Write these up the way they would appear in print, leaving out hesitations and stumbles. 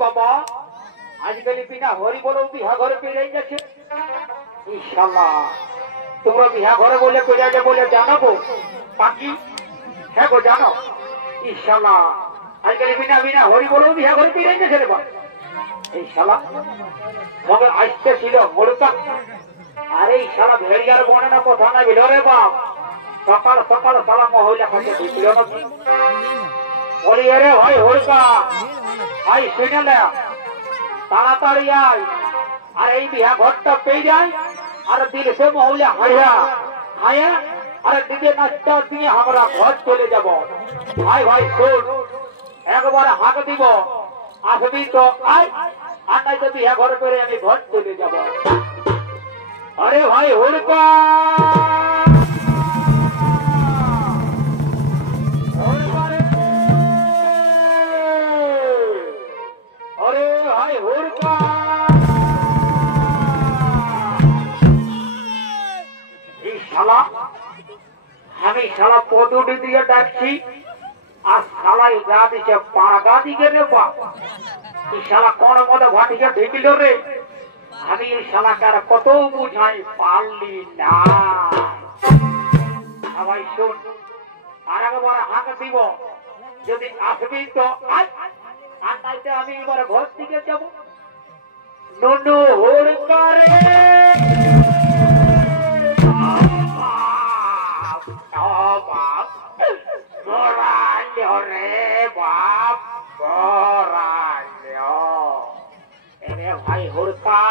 बाबा आजकल बिना हरि बोलो बिहा घर पे रह जाछे इंशाल्लाह তোমরা বিয়া ঘরে বলে কইরা যে বলে জানাবো বাকি হ্যাঁ গো জানো ইনশাআল্লাহ আজকাল বিনা বিনা হরি বলো বিয়া ঘরে पे रह जाछे রে বাবা ইনশাআল্লাহ তবে আজকে ছিল বড়টা আরে ইনশাআল্লাহ ভেড়িয়ার বনে না কথা না বিলো রে বাপ সকাল সকাল সালা মহল্লা খাতে ছিল নাকি বলি আরে ভাই হরকা ভাই শুনে না তাড়াতাড়ি আয় আর এই বিয়া ঘরটা পেয়ে যায় আর দিল से মহল্লা হায়া হায়া আর দিকে নাস্তা দিয়ে আমরা ঘর চলে যাব ভাই ভাই শোন একবার হাত দিব আসবি তো আয় আর নাই তো বিয়া ঘর করে আমি ঘর চলে যাব আরে ভাই হরকা अरे भाई हुरका शाला हमें शाला पोटुटी दिए डाकছি আর শালা গা দিছে পাড়া দিকে রে বাপ এই শালা কোন মত ভাটিকে ঢেকিল রে আমি এই শালাকার কত বুঝাই পারলি না ভাই শুন আর একবার হাত দিব যদি আসবি তো আয় আটাইতে আমি এবারে ঘর থেকে যাব নুনু হুরকা রে বাপ গরালিও রে বাপ গরালিও এরে ভাই হুরকা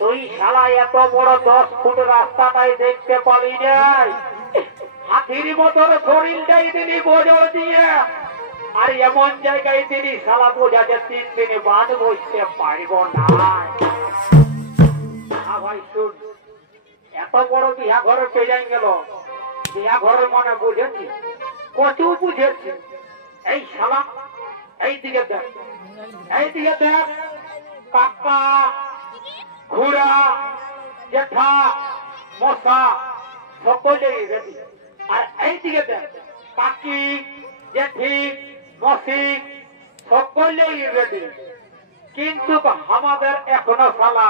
তুই শালা এত বড় 10 ফুট রাস্তাটাই দেখতে পাবি নাই হাতির মতন শরীরটাই দিলি বোঝর দিয়ে আর এমন জায়গায় তিনি শালা বোঝা যে 3 দিনে বাদ বসতে পারবো না ভাই শুন এত বড় বিয়া ঘরে পেয়ে গেল বিয়া ঘরে মনে বুঝেছি কচু বুঝেছি এই শালা এই দিকে দেখ কাকা ঘোড়া জেঠা মশা সকলেই রেডি আর এই দিকে দেখ কাকি জেঠি মসি সকলেই রেডি কিন্তু আমাদের এখনো শালা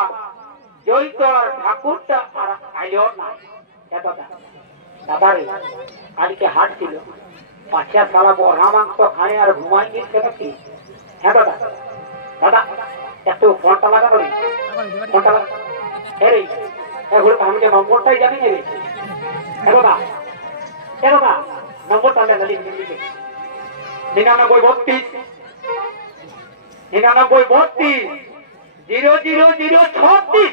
জয়তলার ঠাকুরটা আর আইলো না দাদারে কালকে হাট ছিল পাঁচা শালা বড়া মাংস খায় আর ঘুমাই গেছে নাকি হ্যাঁ দাদা দাদা একটু ফোনটা লাগানো রে ফোনটা রে এখন আমি যে নম্বরটাই জানি রে হ্যাঁ দাদা নম্বরটা লিখে 9932 0036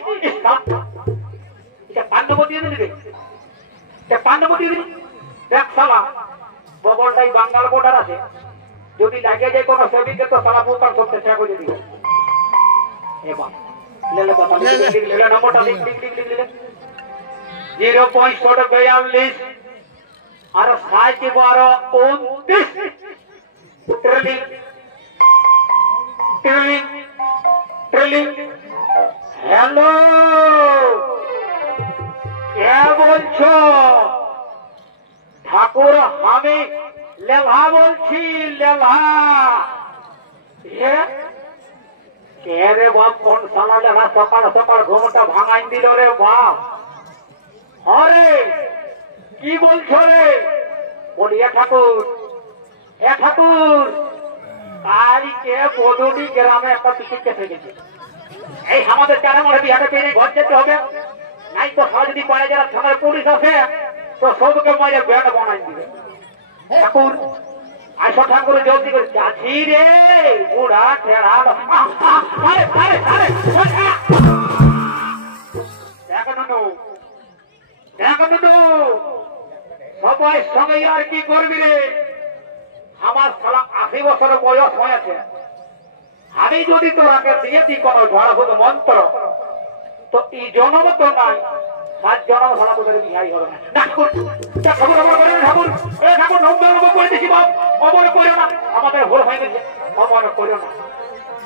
এটা 5 নম্বর দিয়ে দিবি দেখ শালা বগলটাই বাঙ্গাল বর্ডার আছে যদি লাগে যায় কোনো সেবিকে তো শালা মোকাম করতে চাই করে দিবি এবার ले ले बाबा ले ले नंबरটা লিখ ले 0.42 আর 7 29 ট্রিলিং ট্রিলিং ট্রিলিং হ্যালো কে বলছো ঠাকুর আমি লেভা বলছি লেভা কে রে বাপ কোন সালা লেভা সকাল সকাল ঘুমটা ভাঙাই দিল রে বাপ হরে কি বলছো রে বলি এ ঠাকুর কালকে বদুলি গ্রামে একটা টিকিট কেটে গেছে এই আমাদের চারে মরে বিহারে পেয়ে ঘর যেতে হবে নাই তো সব যদি পড়ে যারা থানার পুলিশ আছে তো সবকে মারে ব্যাট বানাই দিবে ঠাকুর আসো ঠাকুর জলদি করে যাচ্ছি রে বুড়া ঠেড়া সবাই সঙ্গে আর কি করবি রে আমার সালা 80 বছর বয়স হয়েছে আমি যদি তোরাকে দিয়ে দিই কোনো ঝড়াভূত মন্ত্র তো এই জন্ম তো নাই 7 জন্ম সালা তোদের বিহাই হবে না ঠাকুর নম্বর করে দিছি বাপ অমর করো না আমাদের ভুল হয়ে গেছে অমর করো না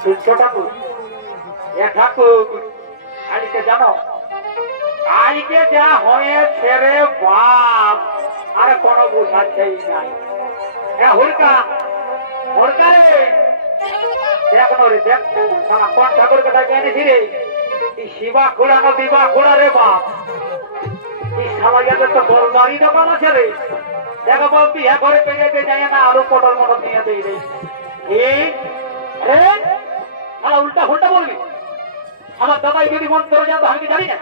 সূর্য ঠাকুর এ ঠাকুর আজকে জানো আজকে যা হয়েছে রে বাপ আর কোনো বুঝাচ্ছেই নাই হুড়কা রে দেখ রে দেখ কোন ঠাকুর কথা এনেছি রে এই শিবা খোড়ানো দিবা খোড়া রে বাপ এই সামাইয়াদের তো গোলদারি দোকান আছে রে দেখো বাপ বিয়া ঘরে পেয়ে যায় না আরো পটল মটল নিয়ে দেই রে উল্টা ফুলটা বলবি আমার দাদাই যদি মন্ত্র জানতো আমি জানি না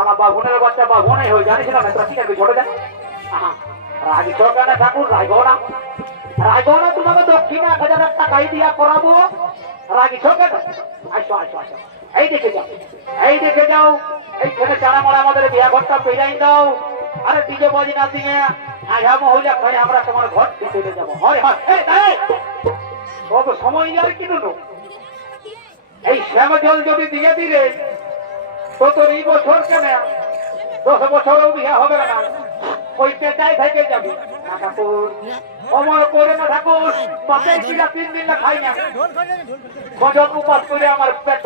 আমার বাবুনের বাচ্চা বাবুনে হয়ে জানিস না ঠিক আছে ছোট যা রাজি সরকার ঠাকুর রায়গড়া তোমাকে দক্ষিণ 1000 টাকাই দিয়া করাবো রাজি সরকার আসো এই দেখে যাও এইখানে চারা মারা আমাদের বিয়া ঘরটা পেরাই দাও আরে ডিজে বাজি না দিয়ে আঘা মহিলা খাই আমরা তোমার ঘর চলে যাবো কত সময় আর কি দুটো এই শ্যামা জল যদি দিয়ে দিলে তো তোর এই বছর কেন 10 বছরও বিয়া হবে না ওই পেটাই থেকে যাবি ঠাকুর অমর করে না ঠাকুর বাপের কিনা 3 দিন না খাই না গজব উপাস করে আমার পেট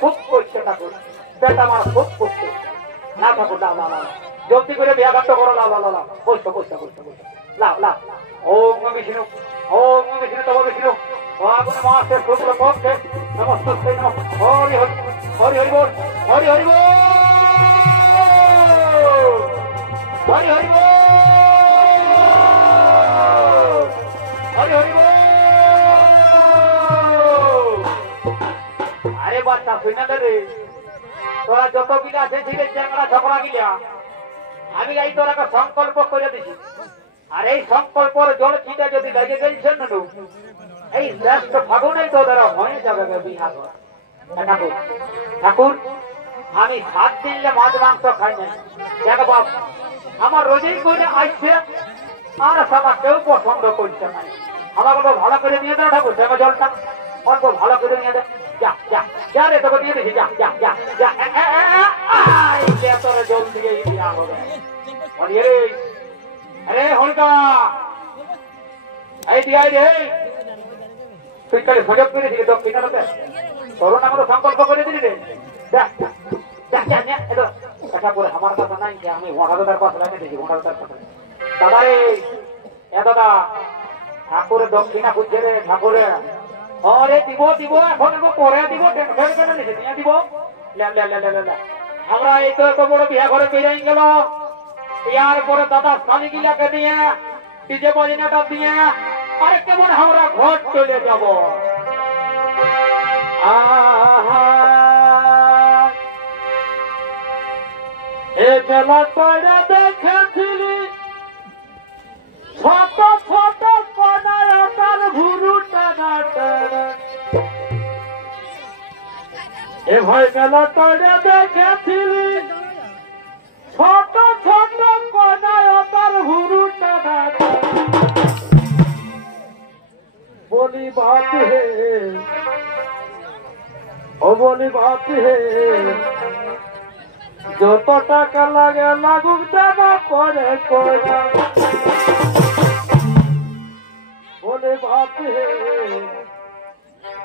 খুব করছে ঠাকুর পেট আমার খুব করছে না ঠাকুর না জলদি করে বিয়া ঘাট করো না বসো লাও ওম বিষ্ণু তব বিষ্ণু ফাগুন মাসে শুক্ল পক্ষে নমস্তে নম হরি হরি বল হরি বল আরে বাচ্চা শুনে রে তোরা যত গিলা আছে ছিলে চ্যাংড়া ঝগড়া গিলা আমি এই তোরাকে সংকল্প করে দিছি আর এই সংকল্পর জল ছিটা যদি লেগে গেছে এই শ্রেষ্ঠ ফাগুনেই তো দ্বারা হয়ে যাবে বিহার ঠাকুর আমি 7 দিন মাছ মাংস খাই না দেখ বাপ আমার রোজই করে আসছে আর আমার কেউ পছন্দ করছে না আমাকে তো ভালো করে নিয়ে দেয় ঠাকুর শ্যামা জলটা অল্প ভালো করে নিয়ে দেয় যা রে তোকে দিয়ে দিছি যা তোর জল দিয়ে বিয়া হবে আরে হলকা এই দিয়াই রে তুই তাহলে সুযোগ পেয়েছিলি দক্ষিণাতে তোর নাম তো সংকল্প করে দিলি রে করে আমার কথা নাই যে আমি ঘোড়াদার পাশে লাগিয়ে দিয়েছি ঘোড়াদার পাশে দাদা রে এ দাদা ঠাকুরের দক্ষিণা খুঁজছে রে ঠাকুরে হরে দিব এখন পরে দিব টেনশন কেন নিছে নিয়ে দিব আমরা এই তো এত বড় বিয়া ঘরে পেয়ে গেল ইয়ার পরে দাদা স্বামী গিলাকে নিয়ে ডিজে বাজনাটা দিয়ে আরে কেমন আমরা ঘর চলে যাব এ বেলা কইরা দেখেছিলি ছোট ছোট কনায় তার ভুরু টানা এ ভাই বেলা কইরা দেখেছিলি ছোট ছোট কনায় তার ভুরু টানা বলি বাত হে ও বলি ভাবছি হে যত টাকা লাগে লাগুক দেবা পরে কইরা বলি ভাবছি হে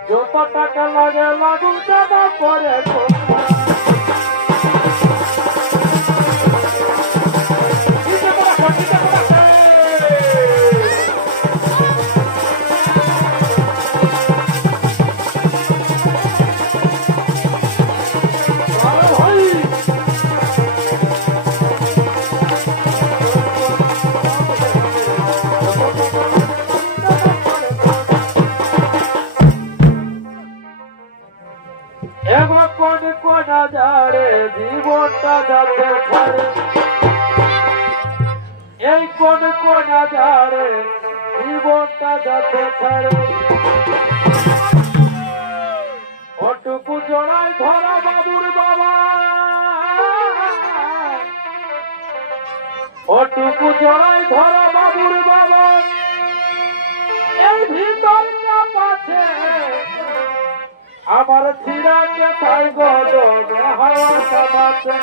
যত টাকা লাগে লাগুক দেবা পরে কইরা জীবনটা যাচ্ছে ছাড়ে এই কোন কোনা ঝাড়ে জীবনটা যাচ্ছে ছাড়ে ওটুকু জড়াই ধরা বাবুর বাবা ওটুকু জড়াই ধরা বাবুর বাবা এই ভিতর কাঁপাছে আমার ছিড়াকে তাই গদনে হাওয়া কামাচ্ছে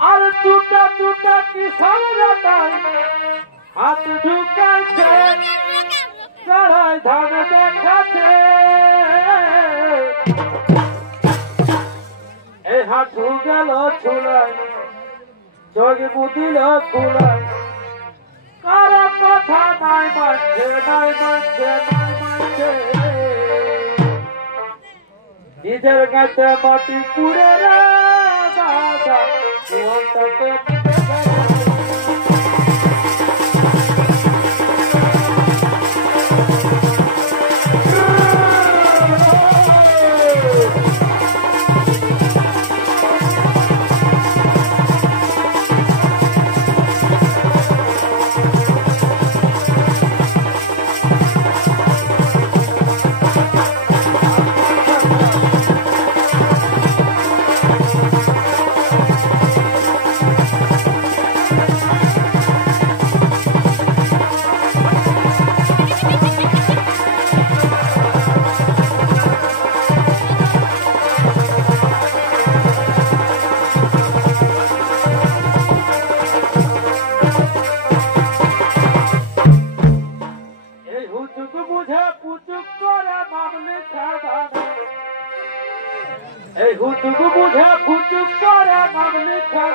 আর টুটা টুটা কিসান হাত ঢুকাইছে চড়াই ধান দেখাচ্ছে এই হাঁটু গেল ছুলাই চোখ বুদিল খুলাই কারো কথা নাই মানছে নাই মানছে নাই মানছে নিজের গাছে মাটি কুড়ে রে দাদা জীবনটাকে এই হুতুক বুঝে ফুচুক করে নাম লিখা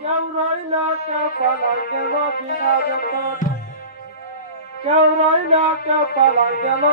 কেউ রইল কেউ পালা গেল বিনা বেতন কেউ রইল কেউ পালা গেল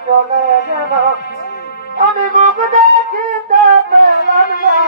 চলে গেল আমি মুখ দেখিতে পেলাম না